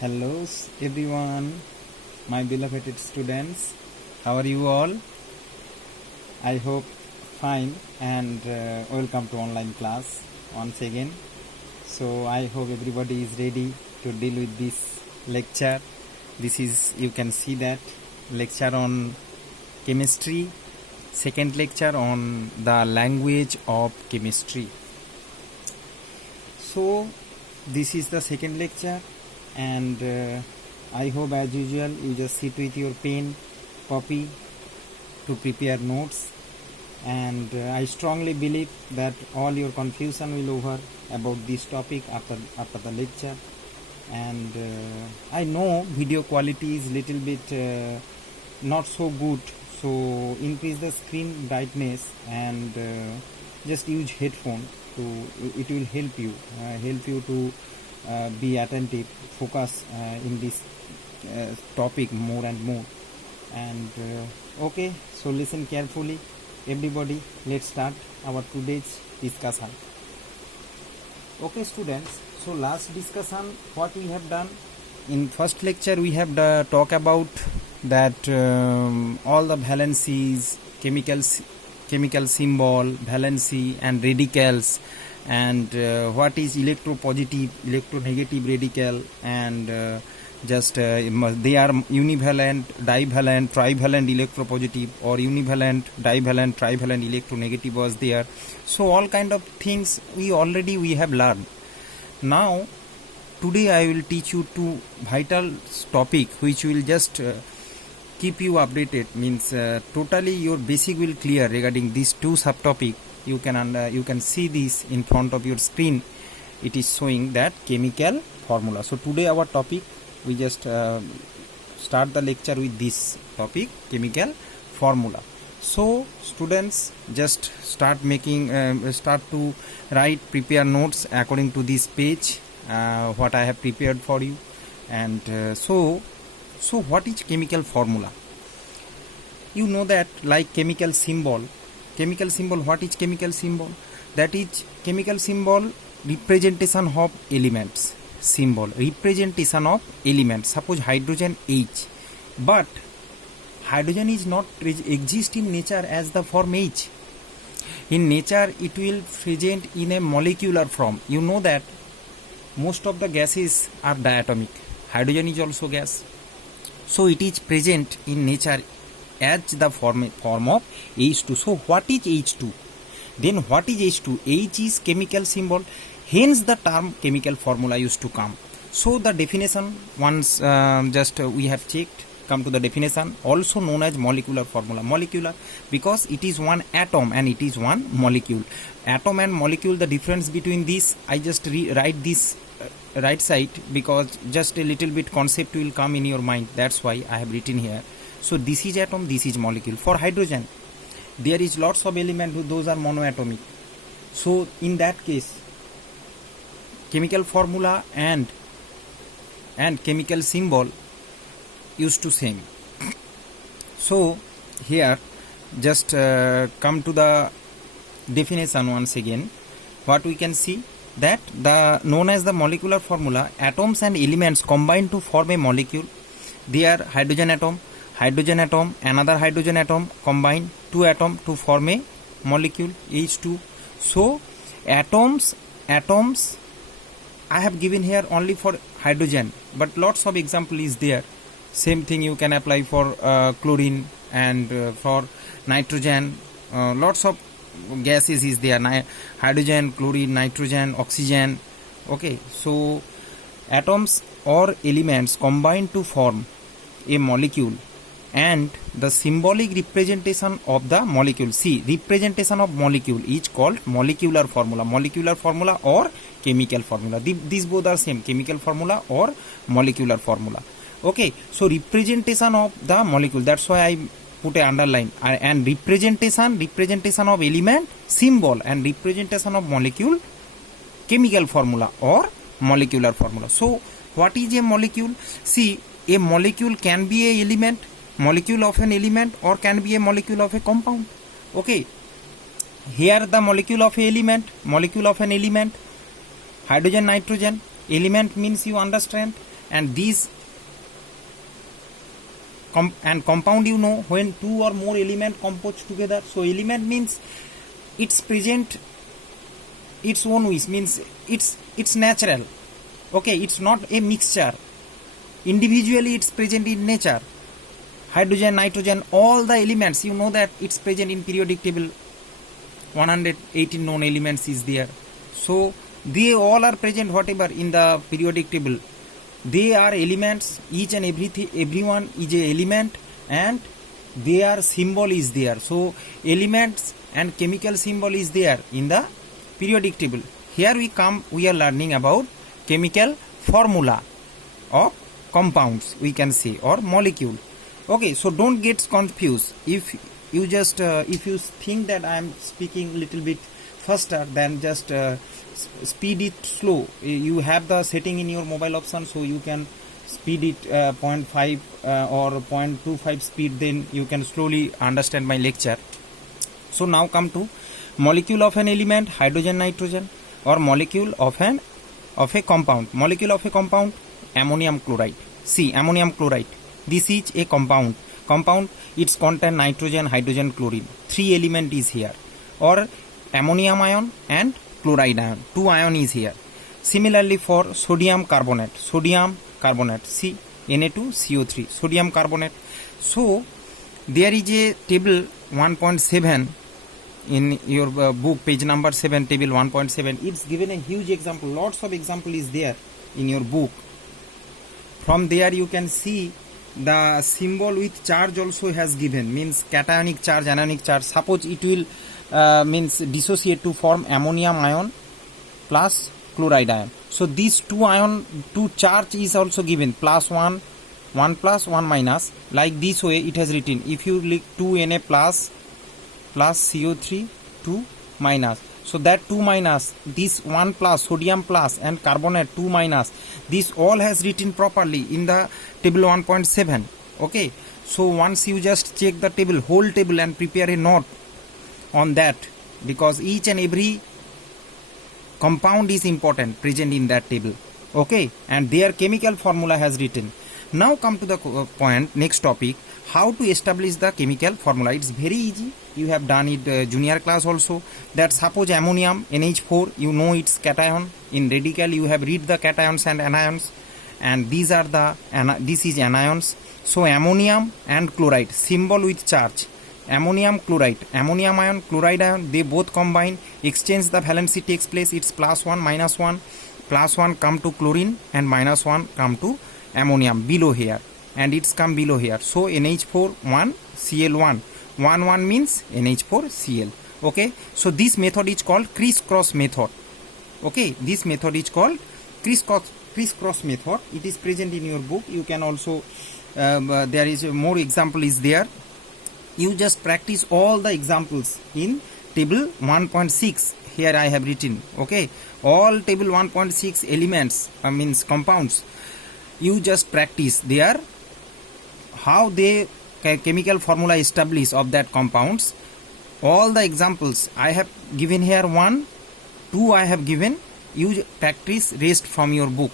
Hello everyone, my beloved students. How are you all? I hope fine and welcome to online class once again. So I hope everybody is ready to deal with this lecture. This is, you can see that, lecture on chemistry, second lecture on the language of chemistry. So this is the second lecture, and I hope as usual you just sit with your pen, copy to prepare notes, and I strongly believe that all your confusion will over about this topic after the lecture. And I know video quality is little bit not so good, so increase the screen brightness and just use headphone. It will help you to be attentive, focus in this topic more and more. And okay, so listen carefully everybody. Let's start our today's discussion. Okay students, so last discussion what we have done in first lecture, we have talk about that all the valencies, chemical symbol, valency and radicals, and what is electropositive, electronegative radical, and they are univalent, divalent, trivalent electropositive, or univalent, divalent, trivalent electronegative was there. So all kind of things we have learned. Now today I will teach you two vital topic which will just keep you updated, means totally your basic will clear regarding these two subtopic. You can see this in front of your screen. It is showing that chemical formula. So today our topic, we just start the lecture with this topic, chemical formula. So students, just start to write, prepare notes according to this page what I have prepared for you. And so what is chemical formula? You know that, like chemical symbol, what is chemical symbol? That is chemical symbol, representation of elements. Symbol, representation of elements. Suppose hydrogen H, but hydrogen is not exist in nature as the form H. In nature it will present in a molecular form. You know that most of the gases are diatomic. Hydrogen is also gas. So it is present in nature as the form of H2. So what is H2? Then what is H2? H is chemical symbol. Hence the term chemical formula used to come. So the definition, once we have checked, come to the definition, also known as molecular formula. Molecular because it is one atom and it is one molecule. Atom and molecule, the difference between this, I just write this right side because just a little bit concept will come in your mind. That's why I have written here. So this is atom, this is molecule. For hydrogen, there is lots of elements, those are monoatomic. So in that case, chemical formula and chemical symbol used to same. So here just come to the definition once again. What we can see, that the known as the molecular formula, atoms and elements combine to form a molecule. They are hydrogen atom, another hydrogen atom, combine two atom to form a molecule H2. So atoms I have given here only for hydrogen, but lots of example is there. Same thing you can apply for chlorine and for nitrogen. Lots of gases is there, hydrogen, chlorine, nitrogen, oxygen. Okay, so atoms or elements combine to form a molecule, and the symbolic representation of the molecule, see, representation of molecule is called molecular formula or chemical formula. These both are same, chemical formula or molecular formula. Okay, so representation of the molecule, that's why I put a underline, and representation of element, symbol, and representation of molecule, chemical formula or molecular formula. So what is a molecule? See, a molecule can be a element, molecule of an element, or can be a molecule of a compound. Okay, here the molecule of an element, hydrogen, nitrogen, element means you understand, and these compound, you know, when two or more element compose together. So element means it's present its own ways, means it's natural. Okay, it's not a mixture. Individually it's present in nature. Hydrogen, nitrogen, all the elements, you know that it's present in periodic table. 118 known elements is there. So they all are present whatever in the periodic table. They are elements, each and everyone is a element, and their symbol is there. So elements and chemical symbol is there in the periodic table. Here we are learning about chemical formula of compounds, we can say, or molecule. Okay, so don't get confused. If you just if you think that I am speaking little bit faster, then just speed it slow. You have the setting in your mobile option, so you can speed it 0.5 or 0.25 speed, then you can slowly understand my lecture. So now come to molecule of an element, hydrogen, nitrogen, or molecule of a compound. Molecule of a compound, ammonium chloride. See, ammonium chloride. This is a compound. It's contain nitrogen, hydrogen, chlorine. 3 element is here. Or ammonium ion and chloride ion. 2 ion is here. Similarly for sodium carbonate. See, Na2CO3. Sodium carbonate. So there is a table 1.7 in your book, page number 7, table 1.7. It's given a huge example. Lots of example is there in your book. From there you can see the symbol with charge also has given, means cationic charge, anionic charge. Suppose it will means dissociate to form ammonium ion plus chloride ion. So these two charge is also given, plus 1 plus 1 minus. Like this way it has written. If you like 2Na plus CO3 2 minus. So that 2 minus, this 1 plus, sodium plus, and carbonate 2 minus, this all has written properly in the table 1.7. Okay, so once you just check the table, whole table, and prepare a note on that, because each and every compound is important present in that table. Okay, and their chemical formula has written. Now come to the point, next topic, how to establish the chemical formula. It's very easy. You have done it junior class also. That suppose ammonium, NH4, you know its cation. In radical you have read the cations and anions, and these are the this is anions. So ammonium and chloride, symbol with charge. Ammonium chloride, ammonium ion, chloride ion, they both combine, exchange, the valency takes place. It's plus 1 minus 1, plus 1 come to chlorine, and minus 1 come to ammonium below here, and it's come below here. So NH4 1 Cl1, 1 means NH4Cl. Okay, so this method is called crisscross method. Okay, this method is called crisscross method. It is present in your book. You can also there is more example is there. You just practice all the examples in table 1.6. Here I have written. Okay, all table 1.6 elements, means compounds. You just practice there how they chemical formula establish of that compounds. All the examples I have given here, 1, 2 I have given. You practice rest from your book.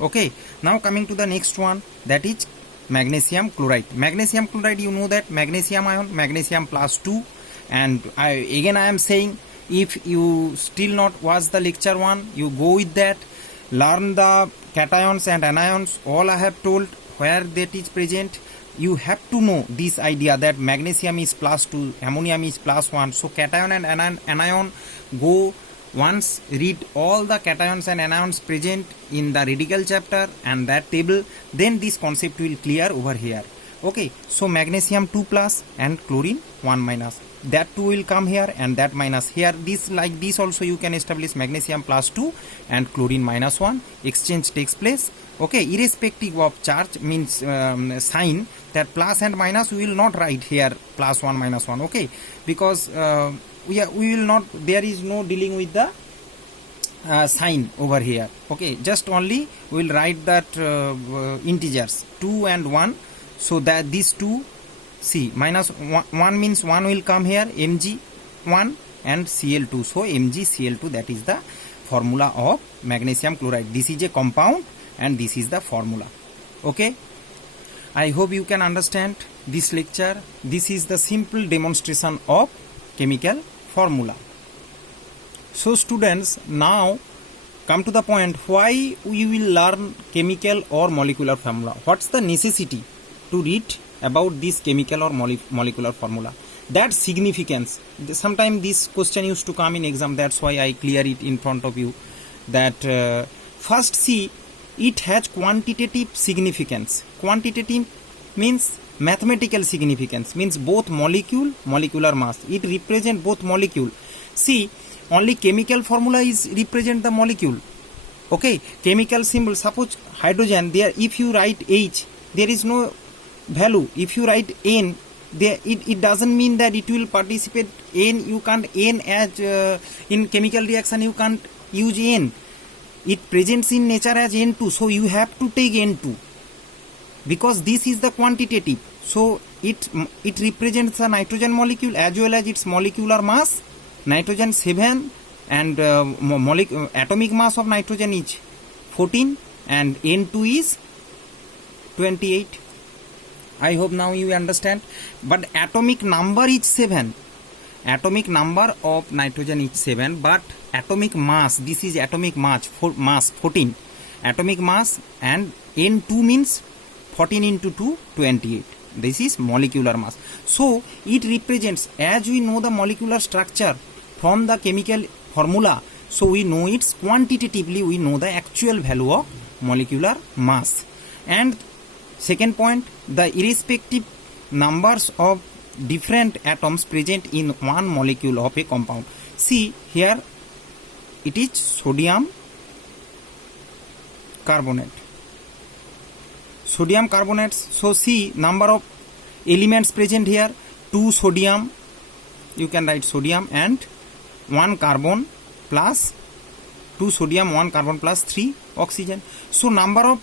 Okay, now coming to the next one, that is magnesium chloride. Magnesium chloride, you know that magnesium ion, magnesium plus 2. And I am saying, if you still not watch the lecture 1, you go with that, learn the cations and anions, all I have told, where that is present. You have to know this idea that magnesium is plus 2, ammonium is plus 1. So cation and anion go once, read all the cations and anions present in the radical chapter and that table, then this concept will clear over here. Okay, so magnesium 2 plus and chlorine 1 minus. That 2 will come here and that minus here. This like this also you can establish magnesium plus 2 and chlorine minus 1. Exchange takes place. Okay, irrespective of charge, means sign, that plus and minus we will not write here plus 1 minus 1. Okay, because we will not, there is no dealing with the sign over here. Okay, just only we will write that integers 2 and 1. So that these 2, see, minus 1 means 1 will come here, Mg1 and Cl2. So MgCl2, that is the formula of magnesium chloride. This is a compound and this is the formula. Okay, I hope you can understand this lecture. This is the simple demonstration of chemical formula. So students, now come to the point why we will learn chemical or molecular formula. What's the necessity to read about this chemical or molecular formula? That significance. Sometimes this question used to come in exam, that's why I clear it in front of you. That first see, it has quantitative significance. Quantitative means mathematical significance, means both molecule, molecular mass. It represent both molecule. See, only chemical formula is represent the molecule. Okay, chemical symbol, suppose hydrogen, there if you write H, there is no value. If you write N, there it doesn't mean that it will participate. N, you can't N as in chemical reaction, you can't use N. It presents in nature as N2, so you have to take N2 because this is the quantitative. So it represents the nitrogen molecule as well as its molecular mass. Nitrogen 7 and atomic mass of nitrogen is 14 and N2 is 28. I hope now you understand. But atomic number is 7. Atomic number of nitrogen is 7, but atomic mass, this is atomic mass, mass 14. Atomic mass, and N2 means 14 into 2, 28. This is molecular mass. So it represents, as we know the molecular structure from the chemical formula, so we know it's quantitatively, we know the actual value of molecular mass. And second point, the irrespective numbers of different atoms present in one molecule of a compound. See here, it is sodium carbonate. Sodium carbonates. So see, number of elements present here, 2 sodium, you can write sodium, and 1 carbon plus 2 sodium, 1 carbon plus 3 oxygen. So number of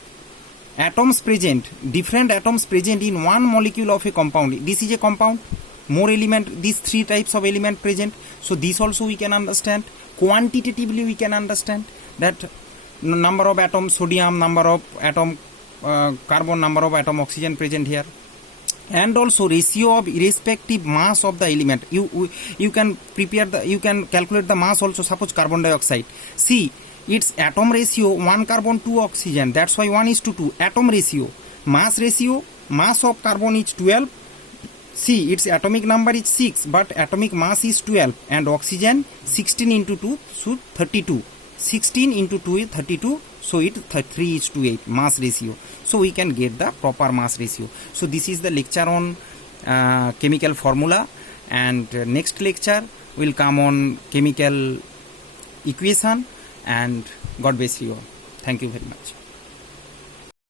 atoms present, different atoms present in one molecule of a compound. This is a compound, more element, these 3 types of element present. So this also we can understand. Quantitatively we can understand that number of atom sodium, number of atom carbon, number of atom oxygen present here. And also ratio of irrespective mass of the element. You can prepare the, you can calculate the mass also. Suppose carbon dioxide, see, its atom ratio 1 carbon 2 oxygen, that's why 1:2. Atom ratio, mass ratio, mass of carbon is 12. See, its atomic number is 6, but atomic mass is 12, and oxygen 16 into 2, so 32. 16 into 2 is 32, so it 3:8 mass ratio. So we can get the proper mass ratio. So this is the lecture on chemical formula, and next lecture will come on chemical equation. And God bless you all. Thank you very much.